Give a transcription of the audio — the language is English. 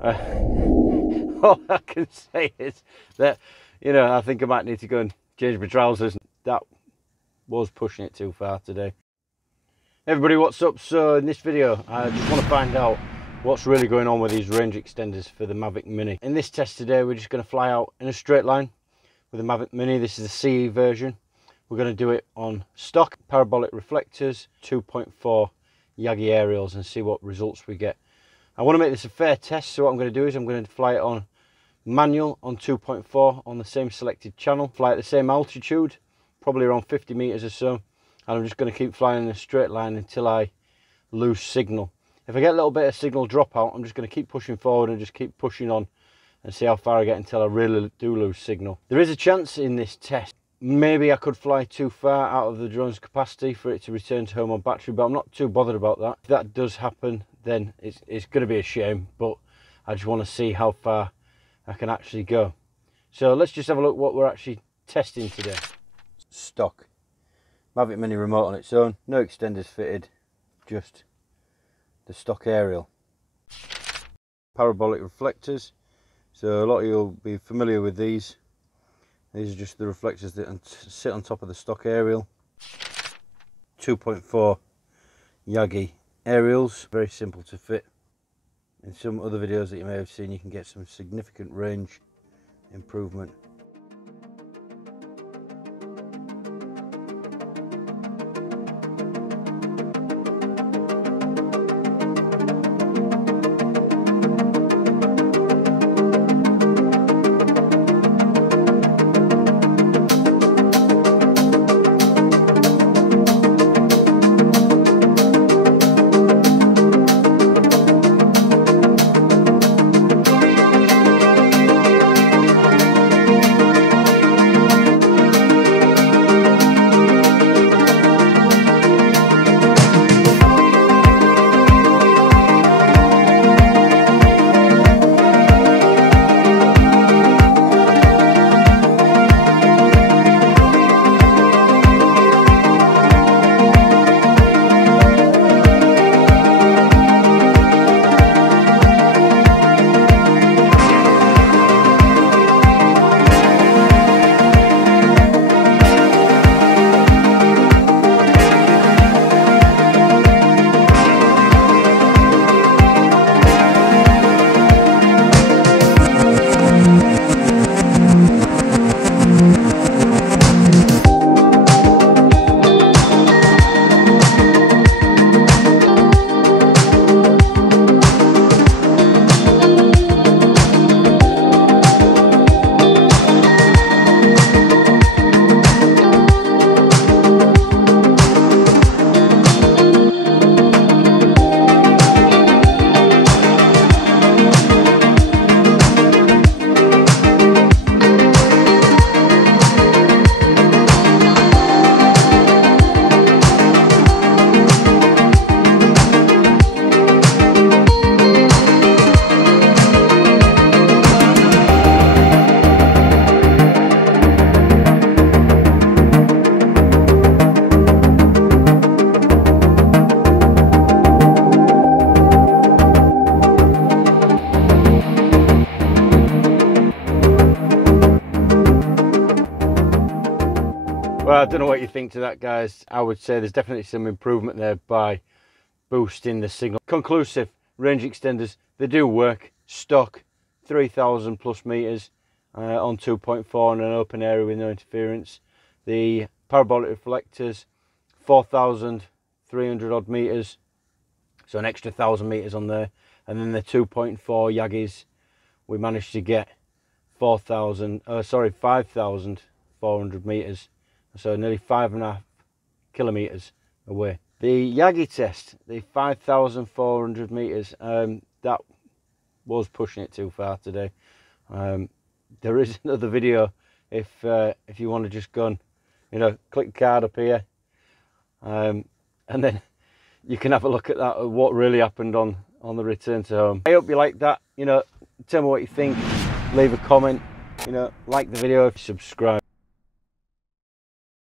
All I can say is that, you know, I think I might need to go and change my trousers. That was pushing it too far today. Hey everybody, what's up? So in this video I just want to find out what's really going on with these range extenders for the Mavic Mini. In this test today we're just going to fly out in a straight line with the Mavic Mini. This is the CE version. We're going to do it on stock parabolic reflectors, 2.4 Yagi aerials, and see what results we get. I want to make this a fair test, so what I'm going to do is I'm going to fly it on manual on 2.4 on the same selected channel, fly at the same altitude, probably around 50 meters or so, and I'm just going to keep flying in a straight line until I lose signal. If I get a little bit of signal dropout, I'm just going to keep pushing forward and just keep pushing on and see how far I get until I really do lose signal. There is a chance in this test maybe I could fly too far out of the drone's capacity for it to return to home on battery, but I'm not too bothered about that. If that does happen, then it's going to be a shame, but I just want to see how far I can actually go. So let's just have a look what we're actually testing today. Stock Mavic Mini remote on its own, no extenders fitted, just the stock aerial. Parabolic reflectors, so a lot of you will be familiar with these. These are just the reflectors that sit on top of the stock aerial. 2.4 Yagi aerials, very simple to fit. In some other videos that you may have seen, you can get some significant range improvement. Well, I don't know what you think to that, guys. I would say there's definitely some improvement there by boosting the signal. Conclusive range extenders, they do work. Stock 3,000 plus meters on 2.4 in an open area with no interference. The parabolic reflectors 4,300 odd meters, so an extra 1,000 meters on there. And then the 2.4 Yagis, we managed to get 5,400 meters. So nearly 5.5 kilometers away. The Yagi test, the 5,400 meters, that was pushing it too far today. There is another video if you want to just go and, you know, click the card up here, and then you can have a look at that, what really happened on the return to home. I hope you like that. You know, tell me what you think. Leave a comment. You know, like the video, subscribe.